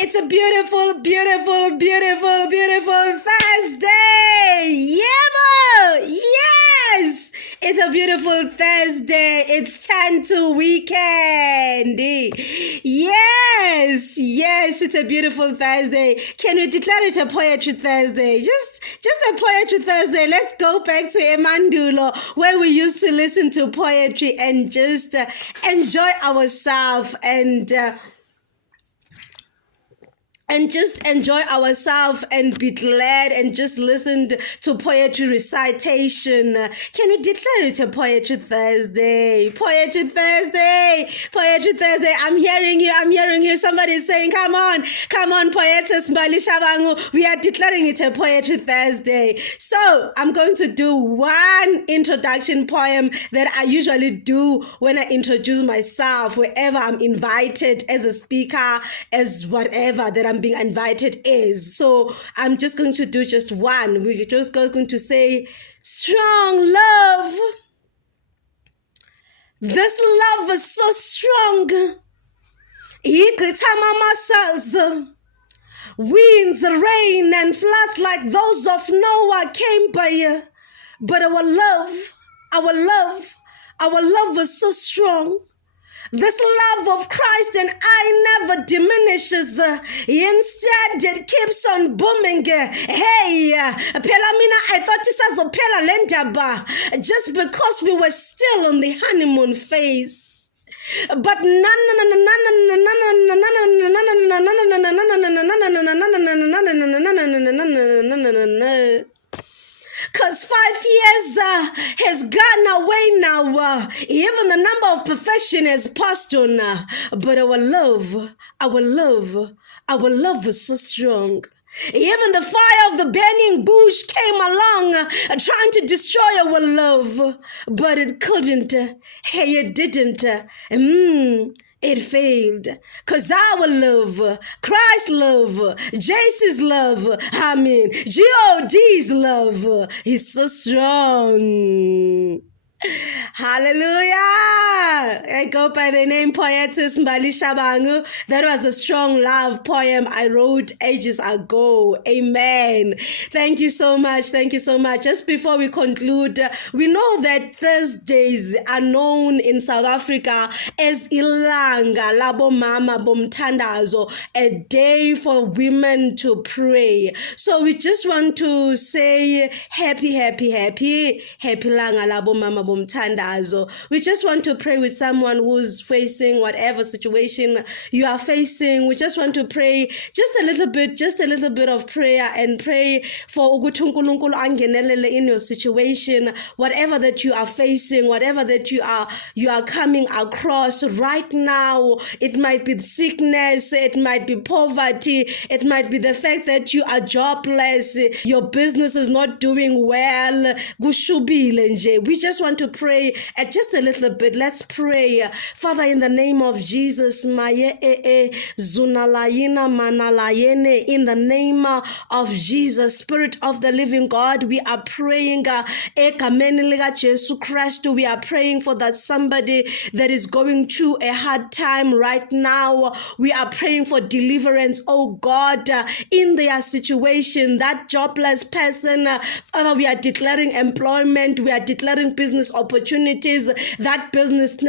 It's a beautiful, beautiful, beautiful, beautiful Thursday. Yeah, yes. It's a beautiful Thursday. It's 10 to weekend. Yes, it's a beautiful Thursday. Can we declare it a Poetry Thursday? Just a Poetry Thursday. Let's go back to Emandulo, where we used to listen to poetry and just enjoy ourselves and just enjoy ourselves and be glad and just listen to poetry recitation. Can we declare it a Poetry Thursday? Poetry Thursday, Poetry Thursday. I'm hearing you. Somebody is saying, come on, Poetes Mbali Shabangu. We are declaring it a Poetry Thursday. So I'm going to do one introduction poem that I usually do when I introduce myself, wherever I'm invited as a speaker, as whatever that I'm being invited is. So I'm just going to do just one. We're just going to say, strong love. This love is so strong. Winds, rain, and floods like those of Noah came by. But our love is so strong. This love of Christ and I never diminishes. Instead, it keeps on booming. Hey, phela mina, I thought isazophela le ndaba just because we were still on the honeymoon phase. But because 5 years has gone away now. Even the number of perfection has passed on. But our love is so strong. Even the fire of the burning bush came along trying to destroy our love. But it couldn't. Hey, it didn't. It failed. Because our love, Christ's love, JC's love, God's love is so strong. Hallelujah. I go by the name Poetess Mbali Shabangu. That was a strong love poem I wrote ages ago. Amen. Thank you so much. Just before we conclude, we know that Thursdays are known in South Africa as langa, bomama, bomthandazo, a day for women to pray. So we just want to say happy langa, bomama, bomthandazo. We just want to pray with someone who's facing whatever situation you are facing. We just want to pray just a little bit of prayer and pray for ukuthi uNkulunkulu angenelele in your situation, whatever that you are facing, whatever that you are coming across right now. It might be sickness, it might be poverty, it might be the fact that you are jobless, your business is not doing well. Kushubile nje. We just want to pray just a little bit. Let's pray. Father, in the name of Jesus, in the name of Jesus, Spirit of the living God, we are praying. We are praying for that somebody that is going through a hard time right now. We are praying for deliverance, oh God, in their situation. That jobless person, Father, we are declaring employment. We are declaring business opportunities. That business we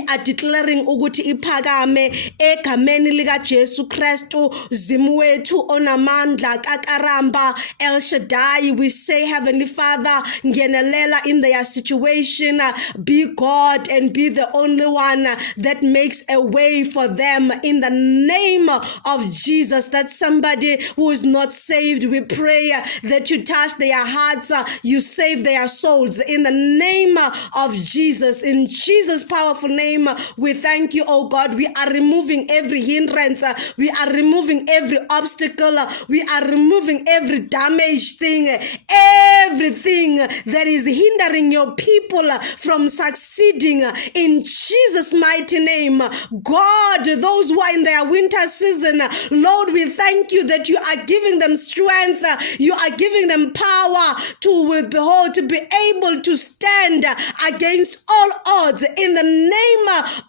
are declaring ukuthi iphakame egameni lika Jesu Kristu zimwethu onamandla kakaramba El Shaddai. We say, Heavenly Father, ngenelela in their situation. Be God and be the only one that makes a way for them in the name of Jesus. That somebody who is not saved, we pray that you touch their hearts, you save their souls in the name of Jesus. In Jesus' powerful name, we thank you, oh God. We are removing every hindrance, we are removing every obstacle, we are removing every damaged thing, everything that is hindering your people from succeeding in Jesus' mighty name. God, those who are in their winter season, Lord, we thank you that you are giving them strength, you are giving them power to you will behold to be able to stand against all odds. In the name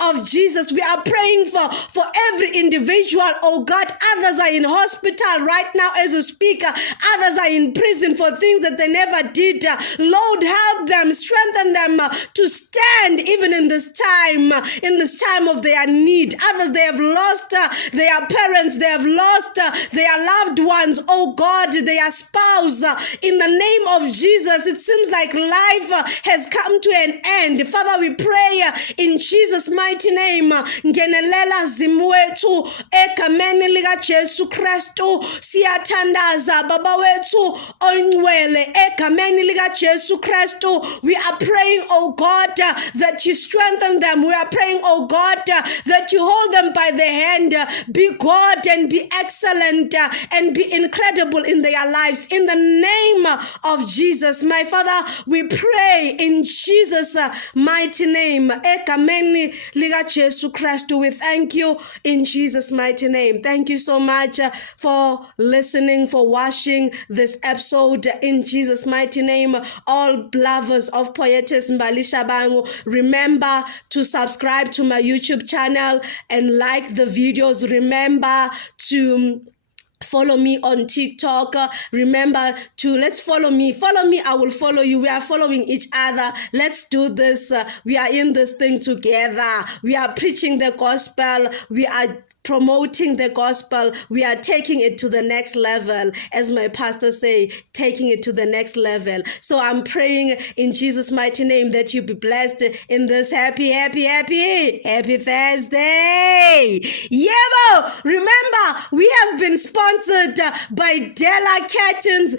of Jesus, we are praying for every individual, oh God. Others are in hospital right now as a speaker. Others are in prison for things that they never did. Lord, help them, strengthen them to stand even in this time of their need. Others, they have lost their parents, they have lost their loved ones, oh God, their spouse. In the name of Jesus, it seems like life has come to an end. Father, we pray in Jesus' mighty name. Ngenelela zimwethu egameni lika Jesu Kristu siyathandaza baba wethu ongcwele egameni lika Jesu Kristu. We are praying, oh God, that you strengthen them. We are praying, oh God, that you hold them by the hand. Be God and be excellent and be incredible in their lives. In the name of Jesus, my Father, we pray in Jesus' mighty name. Egameni lika Jesu Kristu. We thank you in Jesus' mighty name. Thank you so much for listening, for watching this episode in Jesus' mighty name. All lovers of Poetess Mbali Shabangu, remember to subscribe to my YouTube channel and like the videos. Remember to follow me on TikTok. Remember to let's follow me. Follow me, I will follow you. We are following each other. Let's do this. We are in this thing together. We are preaching the gospel. We are promoting the gospel. We are taking it to the next level, as my pastor say, taking it to the next level. So I'm praying in Jesus' mighty name that you be blessed in this happy Thursday. Yebo! Remember, we have been sponsored by Della Curtains.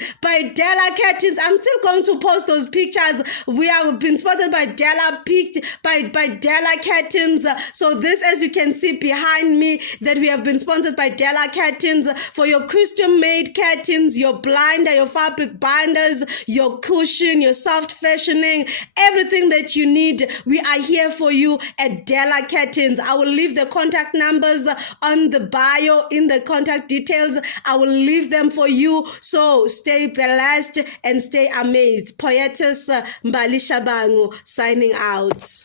I'm still going to post those pictures. We have been sponsored by Della Curtains. So this, as you can see behind me, that we have been sponsored by Della Curtains for your custom-made curtains, your blinder, your fabric binders, your cushion, your soft fashioning, everything that you need. We are here for you at Della Curtains. I will leave the contact numbers on the bio, in the contact details. I will leave them for you. So stay blessed and stay amazed. Poetess Mbali Shabangu signing out.